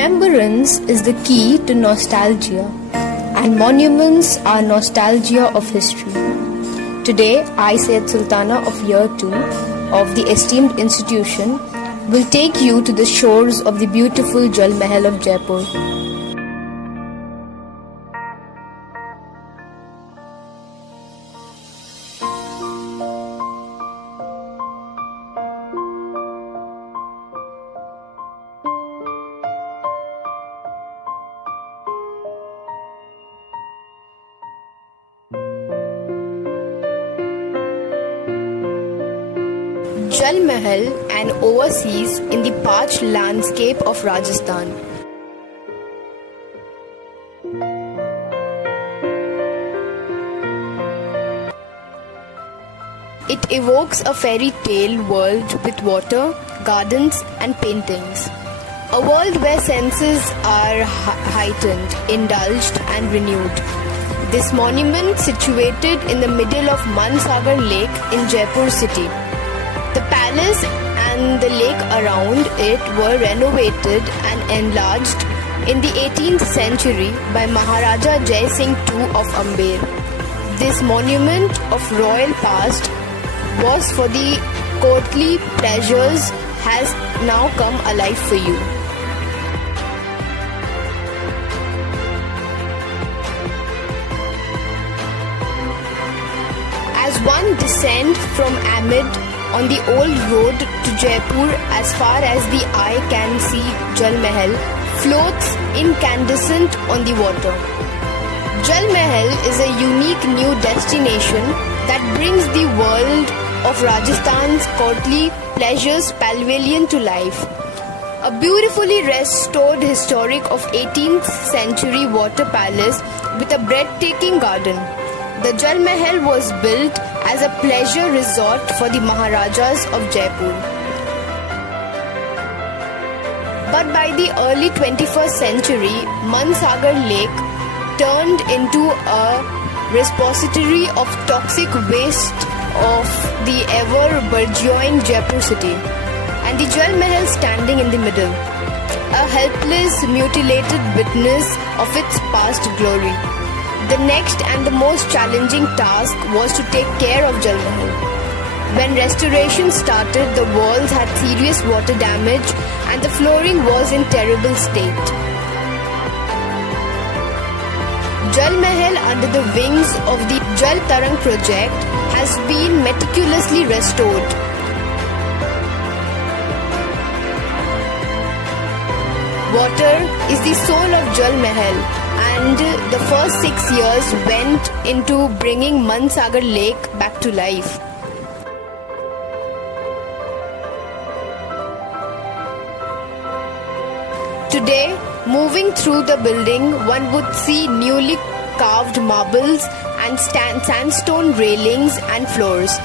Remembrance is the key to nostalgia, and monuments are nostalgia of history. Today, I, Syed Sultana of Year 2 of the esteemed institution, will take you to the shores of the beautiful Jal Mahal of Jaipur. Jal Mahal and overseas in the parched landscape of Rajasthan. It evokes a fairy tale world with water, gardens and paintings. A world where senses are heightened, indulged and renewed. This monument situated in the middle of Mansagar Lake in Jaipur city. The palace and the lake around it were renovated and enlarged in the 18th century by Maharaja Jai Singh II of Amber. This monument of royal past was for the courtly pleasures has now come alive for you. As one descends from Amid on the old road to Jaipur, as far as the eye can see, Jal Mahal floats incandescent on the water. Jal Mahal is a unique new destination that brings the world of Rajasthan's courtly pleasures pavilion to life. A beautifully restored historic of 18th century water palace with a breathtaking garden. The Jal Mahal was built as a pleasure resort for the Maharajas of Jaipur. But by the early 21st century, Mansagar Lake turned into a repository of toxic waste of the ever-burgeoning Jaipur city, and the Jal Mahal standing in the middle, a helpless, mutilated witness of its past glory. The next and the most challenging task was to take care of Jal Mahal. When restoration started, the walls had serious water damage and the flooring was in terrible state. Jal Mahal under the wings of the Jal Tarang project has been meticulously restored. Water is the soul of Jal Mahal, and the first 6 years went into bringing Mansagar Lake back to life. Today, moving through the building, one would see newly carved marbles and sandstone railings and floors.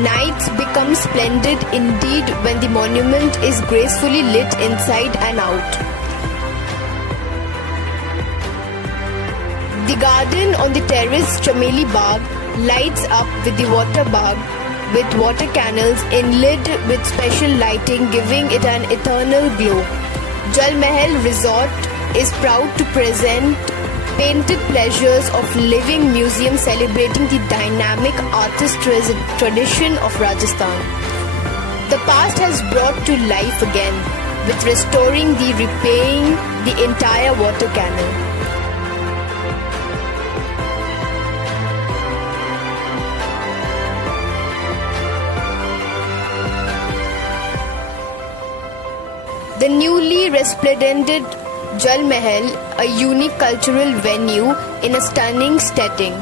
Nights become splendid indeed when the monument is gracefully lit inside and out. The garden on the terrace Chameli Bagh lights up with the water bagh with water canals inlaid with special lighting, giving it an eternal glow. Jal Mahal Resort is proud to present painted pleasures of living museum celebrating the dynamic artist tradition of Rajasthan. The past has brought to life again with restoring the repaying the entire water canal. The newly resplendent Jal Mahal, a unique cultural venue in a stunning setting.